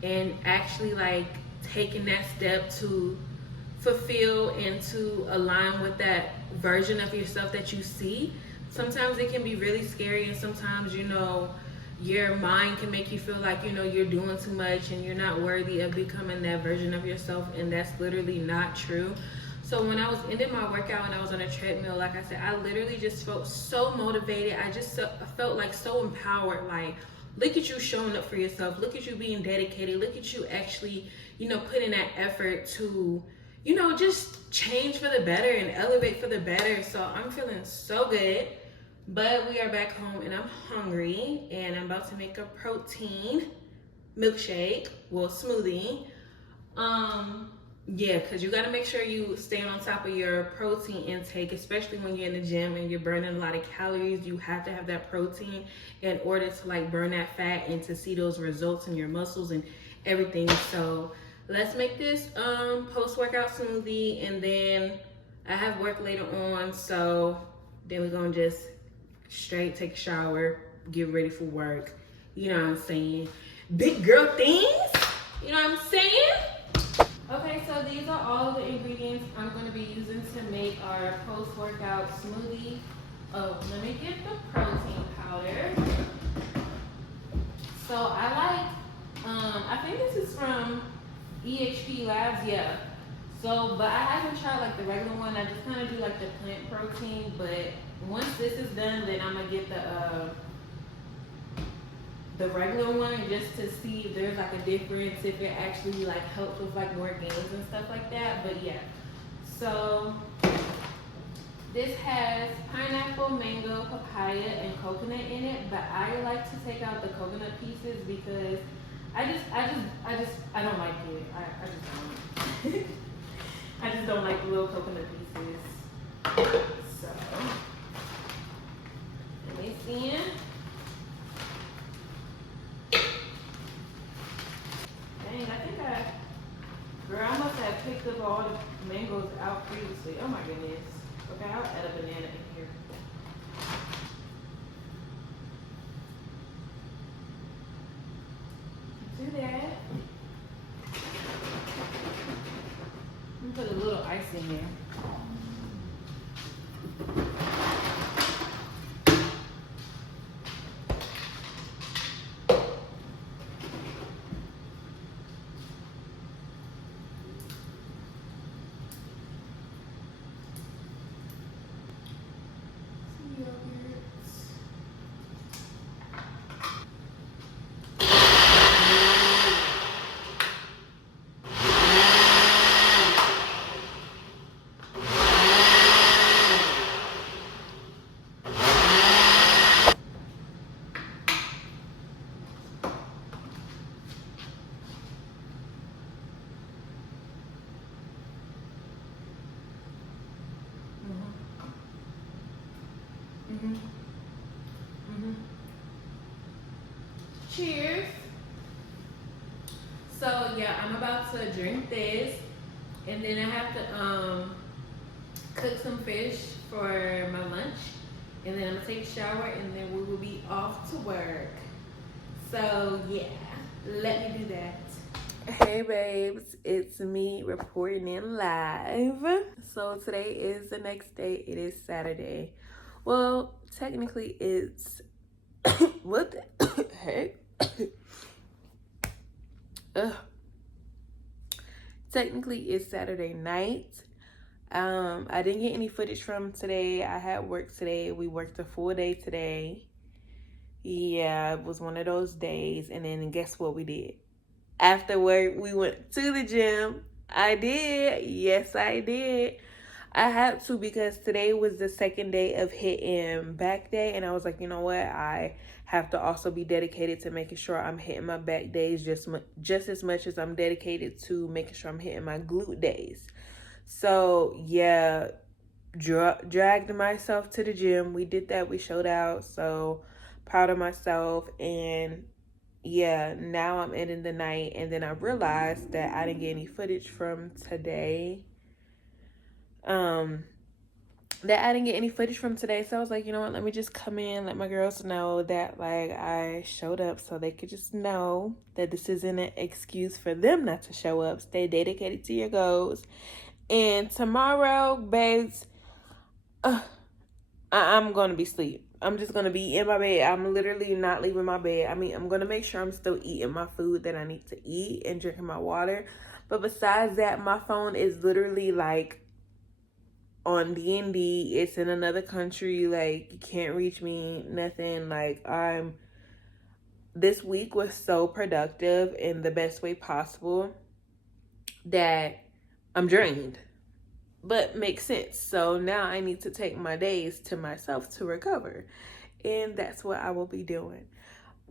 and actually like taking that step to fulfill and to align with that version of yourself that you see. Sometimes it can be really scary, and sometimes, you know, your mind can make you feel like, you know, you're doing too much and you're not worthy of becoming that version of yourself, and that's literally not true. So when I was ending my workout and I was on a treadmill, like I said, I literally just felt so motivated. I felt like so empowered. Like, look at you showing up for yourself. Look at you being dedicated. Look at you actually, you know, putting that effort to, you know, just change for the better and elevate for the better. So I'm feeling so good. But we are back home and I'm hungry, and I'm about to make a protein milkshake, well, smoothie. Yeah, because you got to make sure you stay on top of your protein intake, especially when you're in the gym and you're burning a lot of calories. You have to have that protein in order to like burn that fat and to see those results in your muscles and everything. So let's make this post-workout smoothie, and then I have work later on, so then we're gonna just straight take a shower, get ready for work. You know what I'm saying? Big girl things, you know what I'm saying? Okay, so these are all of the ingredients I'm going to be using to make our post-workout smoothie. Oh, let me get the protein powder. So I like, I think this is from EHP Labs, yeah. So, but I haven't tried like the regular one. I just kind of do like the plant protein, but once this is done, then I'm going to get the regular one just to see if there's like a difference, if it actually like helps with like more gains and stuff like that. But yeah, so this has pineapple, mango, papaya, and coconut in it, but I like to take out the coconut pieces because I don't like it. I just don't. I just don't like the little coconut pieces. So let me see. Girl, I must have picked up all the mangoes out previously. Oh my goodness. Okay, I'll add a banana in here. Do that. I'm gonna put a little ice in there. Cheers. So yeah, I'm about to drink this, and then I have to cook some fish for my lunch, and then I'm gonna take a shower, and then we will be off to work. So yeah, let me do that. Hey babes, it's me reporting in live. So today is the next day. It is Saturday. Well, technically it's what the heck? Technically it's Saturday night. I didn't get any footage from today. I had work today. We worked a full day today. Yeah, it was one of those days. And then guess what we did? After work, we went to the gym. I did. Yes, I did. I had to because today was the second day of hitting back day, and I was like, you know what, I have to also be dedicated to making sure I'm hitting my back days just as much as I'm dedicated to making sure I'm hitting my glute days. So yeah, dragged myself to the gym. We did that. We showed out. So proud of myself. And yeah, now I'm ending the night, and then I realized that I didn't get any footage from today. That I didn't get any footage from today, so I was like, you know what, let me just come in, let my girls know that like I showed up, so they could just know that this isn't an excuse for them not to show up. Stay dedicated to your goals. And tomorrow, babes, I'm gonna be asleep. I'm just gonna be in my bed. I'm literally not leaving my bed. I mean, I'm gonna make sure I'm still eating my food that I need to eat and drinking my water, but besides that, my phone is literally like on D&D. It's in another country. Like, you can't reach me, nothing. Like, this week was so productive in the best way possible that I'm drained, but makes sense. So now I need to take my days to myself to recover, and that's what I will be doing.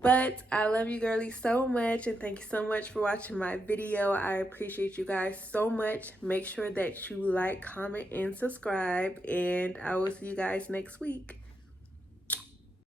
But I love you girlies so much, and thank you so much for watching my video. I appreciate you guys so much. Make sure that you like, comment, and subscribe, and I will see you guys next week.